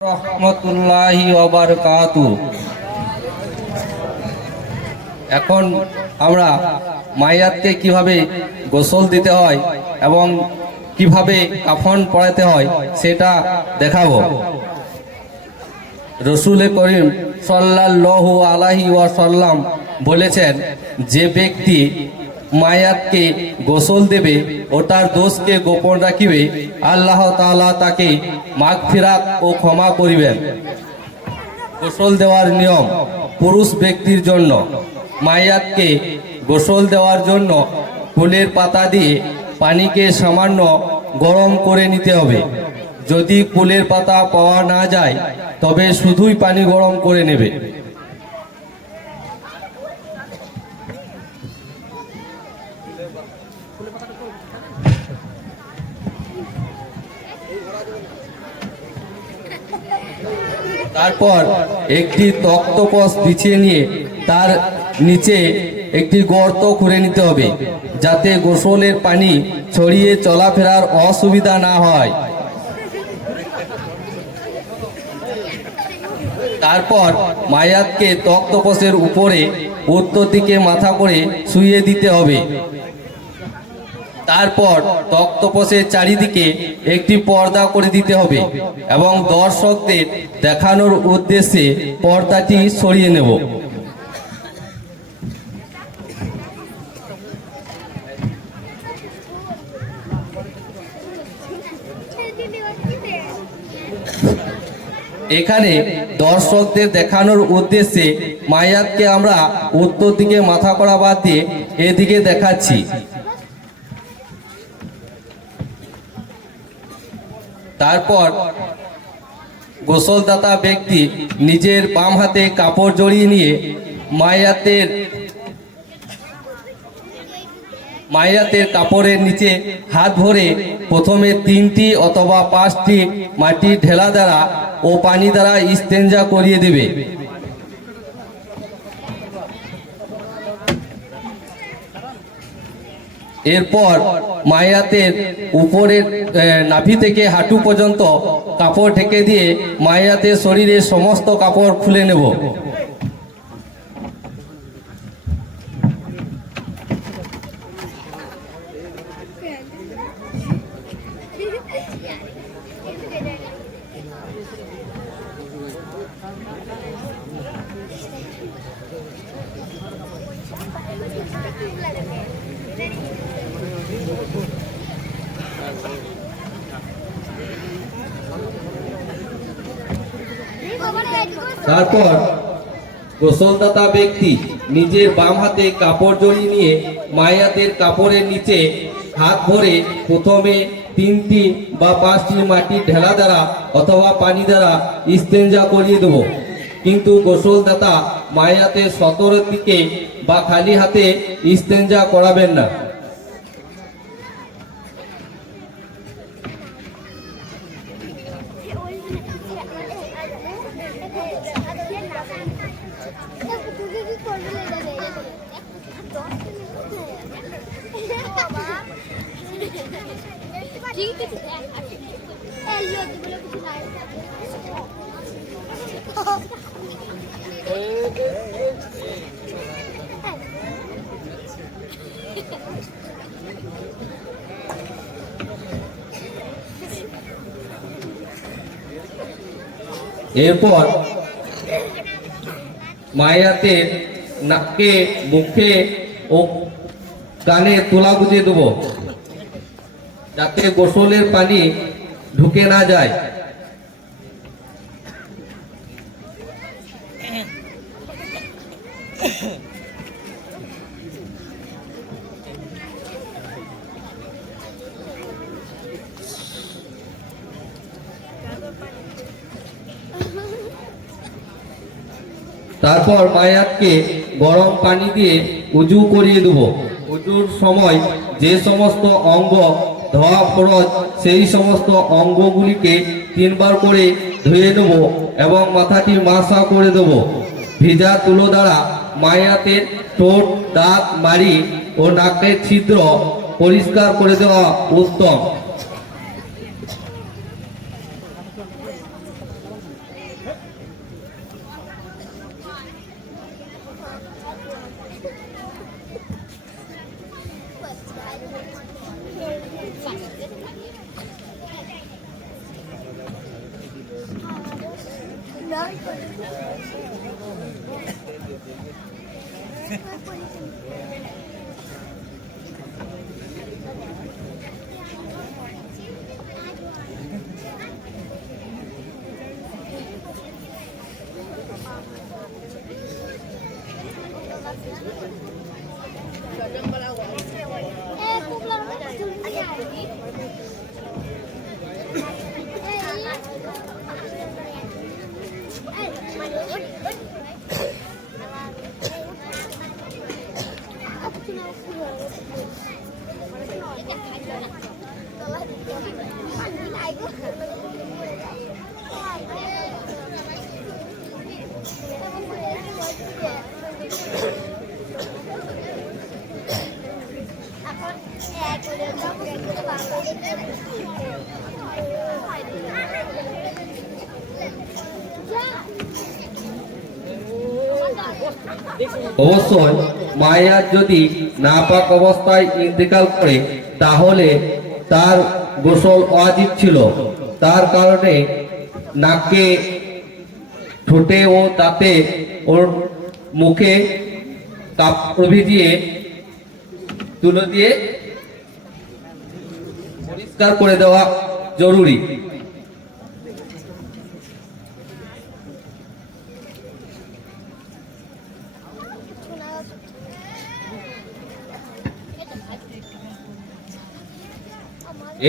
রহমতুল্লাহি ওয়া বারাকাতুহু। এখন আমরা মাইয়াতকে কিভাবে গোসল দিতে হয় এবং কিভাবে কাফন পরাতে হয় সেটা দেখাবো। রসুল করিম সাল্লাল্লাহু আলাইহি ওয়াসাল্লাম বলেছেন, যে ব্যক্তি মায়াতকে গোসল দেবে ও তার দোষকে গোপন রাখিবে, আল্লাহ তাআলা তাকে মাগফিরাত ও ক্ষমা করিবেন। গোসল দেওয়ার নিয়ম। পুরুষ ব্যক্তির জন্য মায়াতকে গোসল দেওয়ার জন্য ফুলের পাতা দিয়ে পানিকে সামান্য গরম করে নিতে হবে। যদি ফুলের পাতা পাওয়া না যায় তবে শুধুই পানি গরম করে নেবে। তারপর একটি তক্তপোষ বিছিয়ে নিয়ে তার নিচে একটি গর্ত করে নিতে হবে, যাতে গোসলের পানি ছড়িয়ে চলাফেরার অসুবিধা না হয়। তারপর মায়াতকে তক্তপোষের উপরে উত্তর দিকে মাথা করে শুইয়ে দিতে হবে। তারপর তক্তপোষের চারিদিকে একটি পর্দা করে দিতে হবে এবং দর্শকদের দেখানোর উদ্দেশ্যে পর্দাটি সরিয়ে নেব। এখানে দর্শকদের দেখানোর উদ্দেশ্যে মায়াতকে আমরা উত্তর দিকে মাথা করা বাদ দিয়ে এদিকে দেখাচ্ছি। তারপর গোসলদাতা ব্যক্তি নিজের বাম হাতে কাপড় জড়িয়ে নিয়ে মায়াতের কাপড়ের নিচে হাত ভরে প্রথমে 3টি অথবা 5টি মাটির ঢেলা দ্বারা ও পানি দ্বারা ইস্তেঞ্জা করিয়ে দেবে। এরপর মায়াতের উপরের নাভি থেকে হাঁটু পর্যন্ত কাপড় ঢেকে দিয়ে মায়াতের শরীরের সমস্ত কাপড় খুলে নেব। তারপর গোসলদাতা ব্যক্তি নিজের বাম হাতে কাপড় জড়িয়ে নিয়ে মায়াতের কাপড়ের নিচে হাত ভরে প্রথমে 3টি বা 5টি মাটির ঢেলা দ্বারা অথবা পানি দ্বারা ইস্তেঞ্জা করিয়ে দেব। কিন্তু গোসলদাতা মায়াতের সতর দিকে বা খালি হাতে ইস্তেঞ্জা করাবেন না। এরপর মায়াতের নাকে, মুখে ও কানে তোলা গুঁজে দেব, যাতে গোসলের পানি ঢুকে না যায়। তারপর মায়াতকে গরম পানি দিয়ে উজু করিয়ে দেব। উজুর সময় যে সমস্ত অঙ্গ ধোয়া ফরজ সেই সমস্ত অঙ্গগুলিকে 3 বার করে ধুয়ে নেব এবং মাথাটি মাসা করে দেব। ভিজা তুলো দ্বারা মায়াতের ঠোঁট, দাঁত, মাড়ি ও নাকের ছিদ্র পরিষ্কার করে দেওয়া উত্তম। অবশ্যই মায়াত যদি নাপাক অবস্থায় ইন্তেকাল করে তাহলে তার গোসল ওয়াজিব ছিল। তার কারণে নাকে, ঠোঁটে ও দাঁতে ওর মুখে কাপড় ভিজিয়ে তুলো দিয়ে পরিষ্কার করে দেওয়া জরুরি।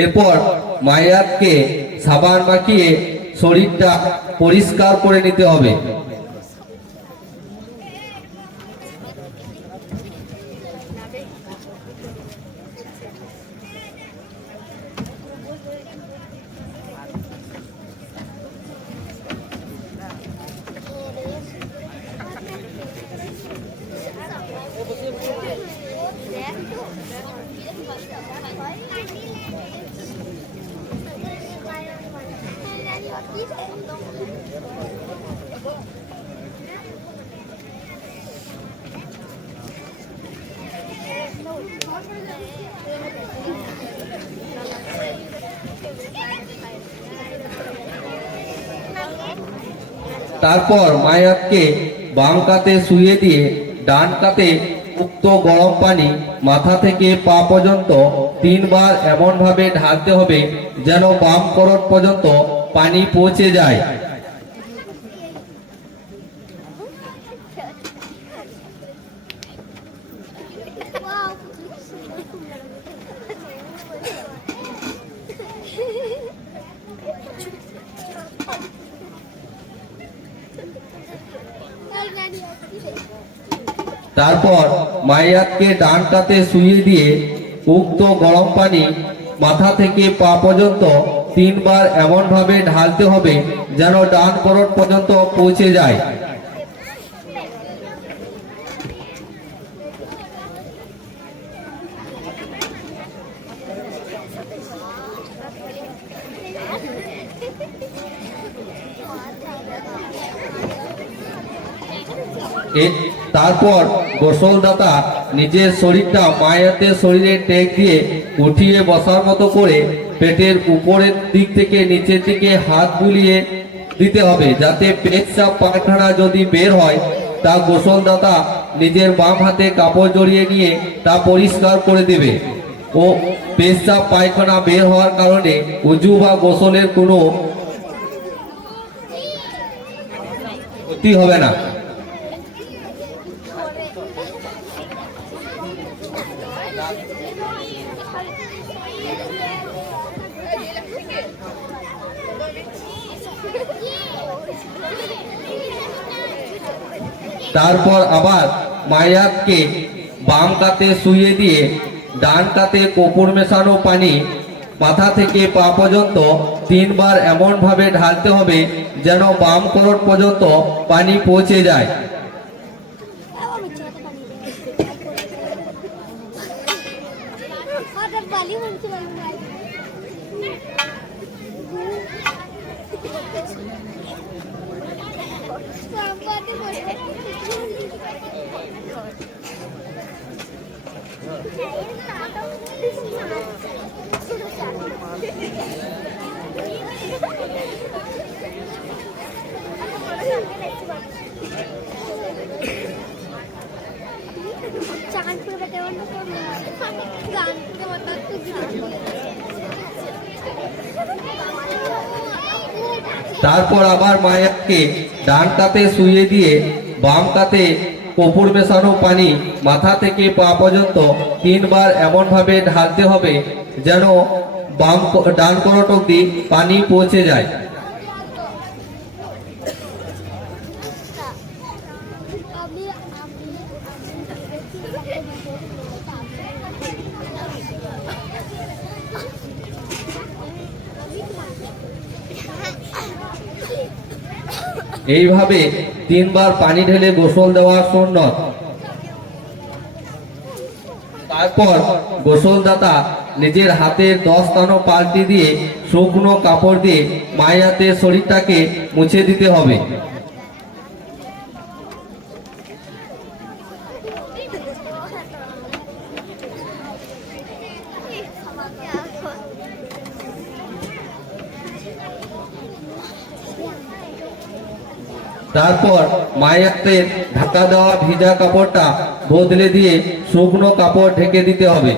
এরপর মায়াতকে সাবান মাখিয়ে শরীরটা পরিষ্কার করে নিতে হবে। তারপর মায়াতকে বাম কাতে শুইয়ে দিয়ে ডান কাতে উক্ত গরম পানি মাথা থেকে পা পর্যন্ত 3 বার এমন ভাবে ঢালতে হবে যেন বাম করোট পর্যন্ত পানি পৌঁছে যায়। তারপর মায়াতকে ডান কাতে শুইয়ে দিয়ে উক্ত গরম পানি মাথা থেকে পা পর্যন্ত 3 বার এমন ভাবে ঢালতে হবে যেন ডান করোট পর্যন্ত পৌঁছে যায়। তারপর গোসলদাতা নিজের শরীরটা মায়াতের শরীরে টেক দিয়ে উঠিয়ে বসার মতো করে পেটের উপরের দিক থেকে নিচের দিকে হাত বুলিয়ে দিতে হবে, যাতে পেচ্ছাপ পায়খানা যদি বের হয় তা গোসলদাতা নিজের বাম হাতে কাপড় জড়িয়ে নিয়ে তা পরিষ্কার করে দেবে ও পেচ্ছাপ পায়খানা বের হওয়ার কারণে উজু বা গোসলের কোনো ক্ষতি হবে না। তারপর আবার মায়াতকে বাম কাতে শুইয়ে দিয়ে ডান কাতে কপুর মেশানো পানি মাথা থেকে পা পর্যন্ত 3 বার এমন ভাবে ঢালতে হবে যেন বাম করোট পর্যন্ত পানি পৌঁছে যায়। তারপর আবার মায়াতকে ডান কাতে শুইয়ে দিয়ে বাম কাতে কপুর মেশানো পানি মাথা থেকে পা পর্যন্ত 3 বার এমন ভাবে ঢালতে হবে যেন ডান করোট অব্দি পানি পৌঁছে যায়। এইভাবে 3 বার পানি ঢেলে গোসল দেওয়া সুন্নত। তারপর গোসলদাতা নিজের হাতের 10 তানো পাল্টি দিয়ে শুকনো কাপড় দিয়ে মায়াতের শরীরটাকে মুছে দিতে হবে। তারপর মায়াতের ঢাকা দেওয়া ভিজা কাপড়টা বদলে দিয়ে শুকনো কাপড় ঢেকে দিতে হবে।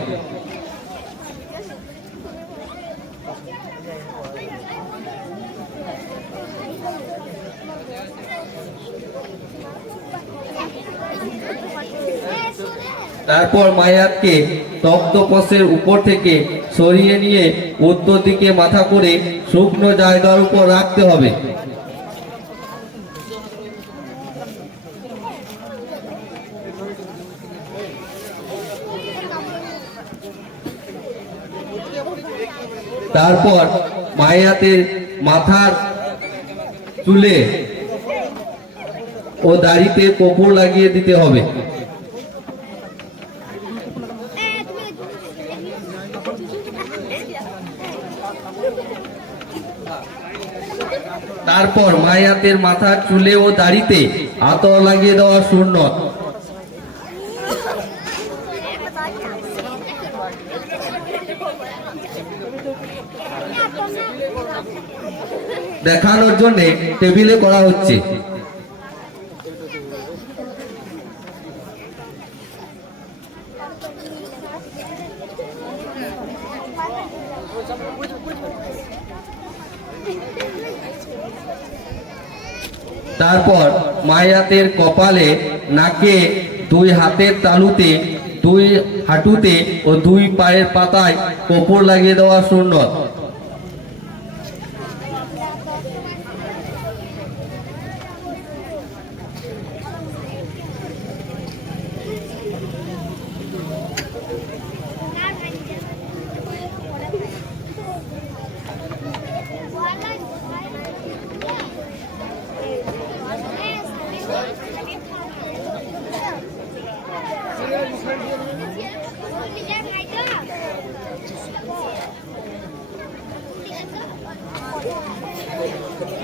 তারপর মায়াতকে তক্তপোষের উপর থেকে সরিয়ে নিয়ে উত্তর দিকে মাথা করে শুকনো জায়গার উপর রাখতে হবে। তারপর মায়াতের মাথার চুলে ও দাড়িতে কপুর লাগিয়ে দিতে হবে। তারপর মায়াতের মাথার চুলে ও দাড়িতে আতর লাগিয়ে দেওয়া সুন্নত। দেখানোর জন্য টেবিলে করা হচ্ছে। তারপর মায়াতের কপালে, নাকে, 2 হাতের তালুতে, 2 হাঁটুতে ও 2 পায়ের পাতায় কপড় লাগিয়ে দেওয়া সুন্নত।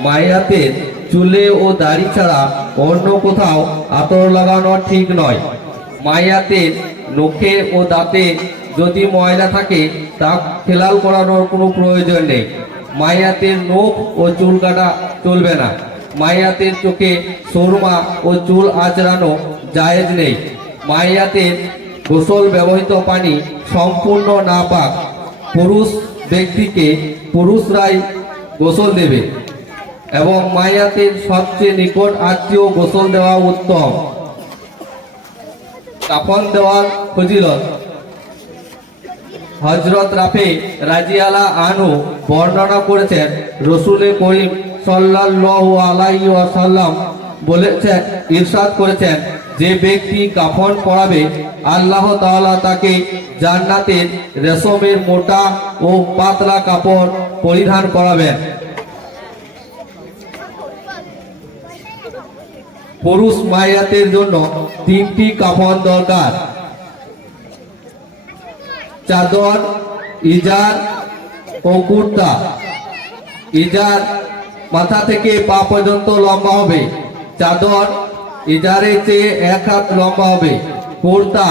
মায়াতের চুলে ও দাড়ি ছাড়া অন্য কোথাও আতর লাগানো ঠিক নয়। মায়াতের নখে ও দাঁতে যদি ময়লা থাকে তা খেলাল করানোর কোনো প্রয়োজন নেই। মায়াতের নখ ও চুল কাটা চলবে না। মায়াতের চোখে সুরমা ও চুল আঁচড়ানো জায়েজ নেই। মায়াতের গোসল ব্যবহৃত পানি সম্পূর্ণ নাপাক পুরুষ ব্যক্তিকে পুরুষরাই গোসল দেবে এবং মায়াতের সবচেয়ে নিকট আত্মীয় গোসল দেওয়া উত্তম। কাফন দেওয়ার ফজিলত। হযরত রাফি রাদিয়াল্লাহু আনহু বর্ণনা করেছেন, রাসূল করিম সাল্লাল্লাহু আলাইহি ওয়াসাল্লাম বলেছেন, ইরশাদ করেছেন, যে ব্যক্তি কাফন পরাবে আল্লাহ তাআলা তাকে জান্নাতের রেশমের মোটা ও পাতলা কাপড় পরিধান করাবেন। পুরুষ মায়াতের জন্য 3টি কাফন দরকার: চাদর, ইজার ও কুর্তা। ইজার মাথা থেকে পা পর্যন্ত লম্বা হবে। চাদর ইজারের চেয়ে 1 হাত লম্বা হবে। কুর্তা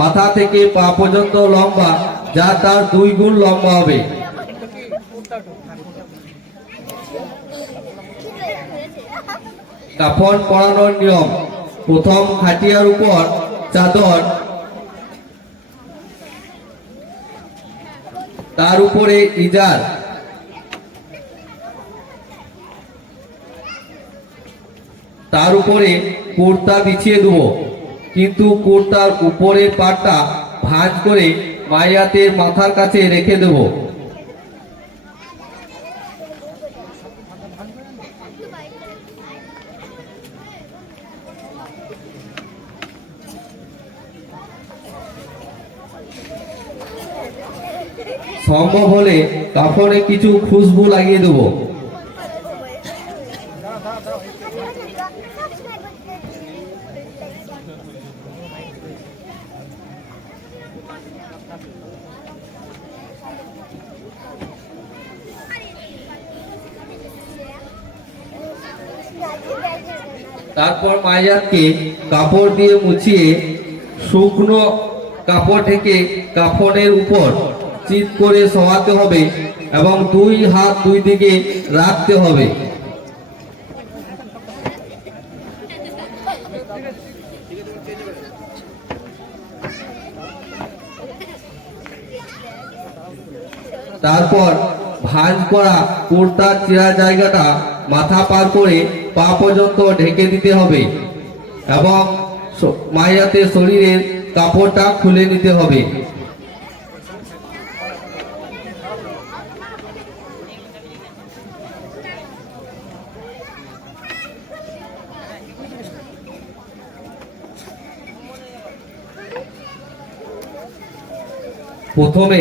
মাথা থেকে পা পর্যন্ত লম্বা, যা তার 2 গুণ লম্বা হবে। কাফন পরানোর নিয়ম: প্রথম খাটিয়ার উপর চাদর তার উপরে ইজার, তার উপরে কুর্তা বিছিয়ে দেবো, কিন্তু কুর্তার উপরের পাটটা ভাঁজ করে মাইয়াতের মাথার কাছে রেখে দেব। সম্ভব হলে কাপড়ে কিছু খুশবু লাগিয়ে দেবো। তারপর মাইয়াতকে কাপড় দিয়ে মুছিয়ে শুকনো কাপড় থেকে কাফনের উপর চিৎ করে শোয়াতে হবে এবং দুই হাত দুই দিকে রাখতে হবে। তারপর ভাঁজ করা কুর্তার চেরা জায়গাটা মাথা পার করে পা পর্যন্ত ঢেকে দিতে হবে এবং মাইয়াতের শরীরের কাপড়টা খুলে নিতে হবে। প্রথমে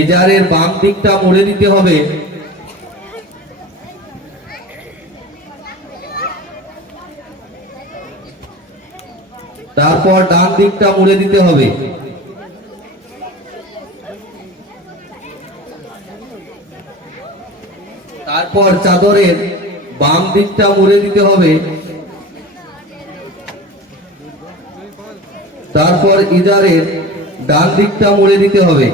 এজারের বাম দিকটা মুড়ে দিতে হবে, তারপর ডান দিকটা মুড়ে দিতে হবে। তারপর চাদরের বাম দিকটা মুড়ে দিতে হবে, তারপর ইজারের ডান দিকটা মুড়ে দিতে হবে।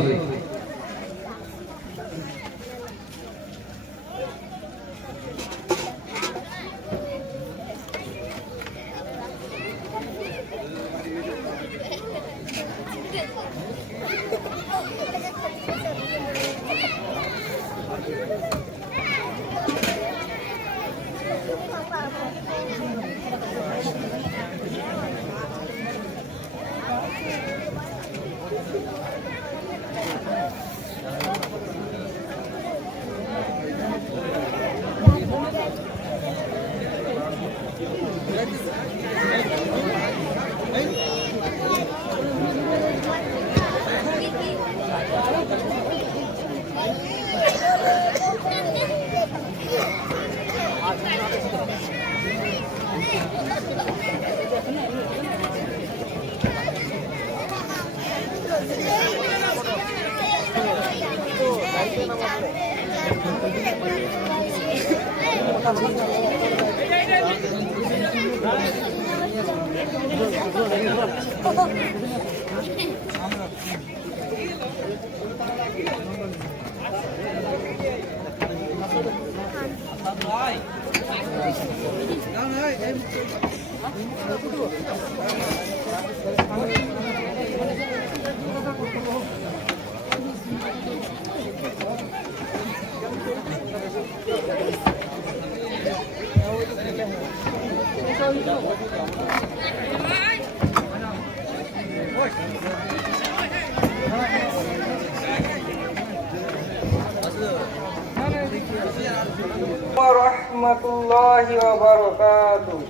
রহমতুল্লাহি ওয়া বারাকাতুহু।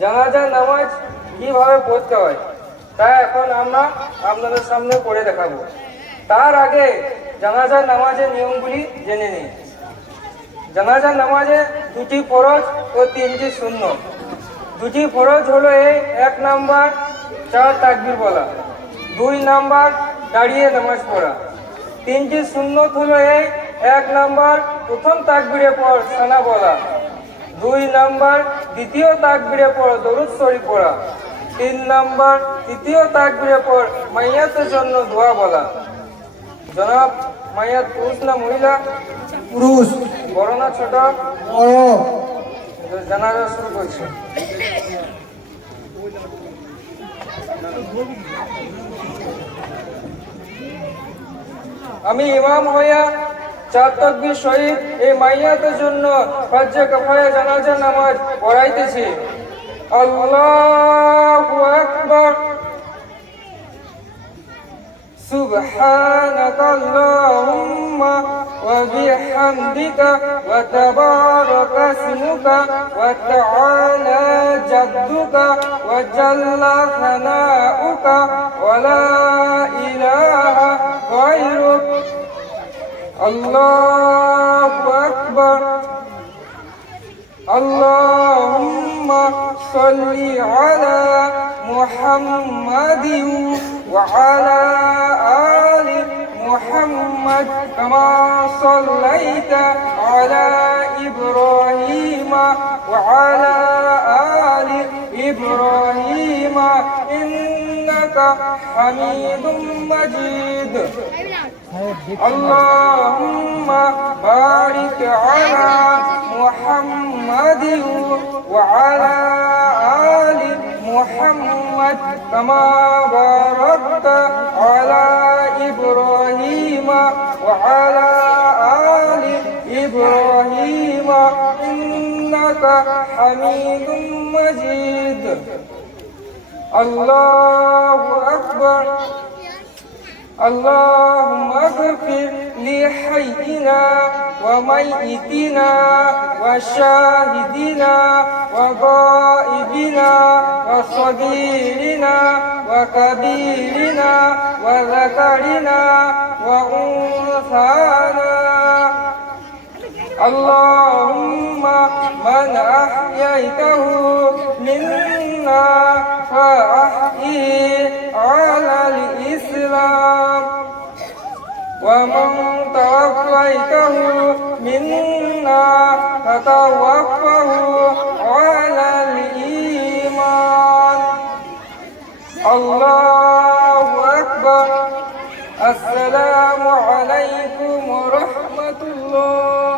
জানাজা নামাজ কিভাবে পড়তে হয় তা এখন আমরা আপনাদের সামনে পড়ে দেখাবো। তার আগে জানাজা নামাজের নিয়মগুলি জেনে নিই। জানাজা নামাজে দুটি ফরজ ও তিনটি সুন্নত। দুটি ফরজ হলো এই, 1 নাম্বার 4 তাকবীর বলা, 2 নাম্বার দাঁড়িয়ে নামাজ পড়া। 3টি সুন্নত হলো এই, 1 নাম্বার প্রথম তাকবীরের পর সানা বলা, 2 নাম্বার দ্বিতীয় তাকবীরের পর দরুদ শরীফ পড়া, 3 নাম্বার তৃতীয় তাকবীরের পর মাইয়াতের জন্য দোয়া বলা। জনাব, মাইয়াত পুরুষ না মহিলা? পুরুষ। বড় না ছোট? বড়। জানাজা শুরু করছে। আমি ইমাম হইয়া 4 তাকবীর সহিত এই মাইয়াতের জন্য ফজর কাফায়া জানাজা নামাজ পড়াইতেছি। আল্লাহু আকবার। سبحانك اللهم وبحمدك وتبارك اسمك وتعالى جدك وجل ثناؤك ولا إله غيرك. الله أكبر. اللهم صل على محمد وعلى آل محمد كما صليت على إبراهيم وعلى آل إبراهيم إنك حميد مجيد. اللهم بارك على محمد وعلى آل محمد كما باركت على إبراهيم وعلى آل إبراهيم إنك حميد مجيد. الله أكبر. اللهم اغفر لحينا وميتنا وشاهدنا وغائبنا وصغيرنا وكبيرنا وذكرنا وأنثانا. اللهم من أحييته منا فأحييه على الإسلام ومن توفيته منا فتوفه على الإيمان. الله أكبر. السلام عليكم ورحمة الله.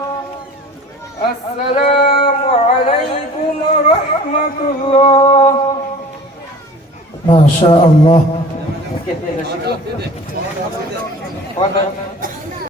السلام عليكم ورحمة الله. ما شاء الله. تفضل.